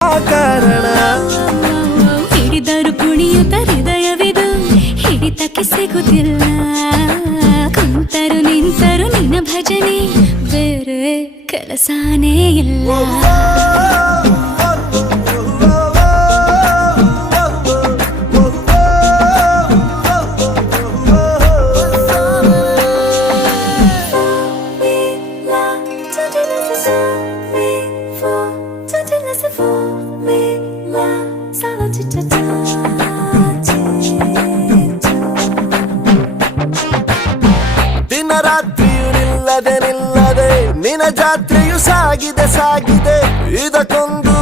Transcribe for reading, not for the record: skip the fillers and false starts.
ಕಾರಣ ಹಿಡಿದರು ಕುಣಿಯುತ್ತ ಹೃದಯವಿದು ಹಿಡಿತಕ್ಕೆ ಸಿಗುತ್ತಿಲ್ಲ ಕುಂತರು ನಿಂತರು ನಿನ್ನ ಭಜನೆ ಬೇರೆ ಕೆಲಸನೇ ಇಲ್ಲ ದಿನ ರಾತ್ರಿಯು ನಿಲ್ಲದೆ ನಿನ್ನ ಜಾತ್ರೆಯು ಸಾಗಿದೆ ಇದಕ್ಕೊಂದು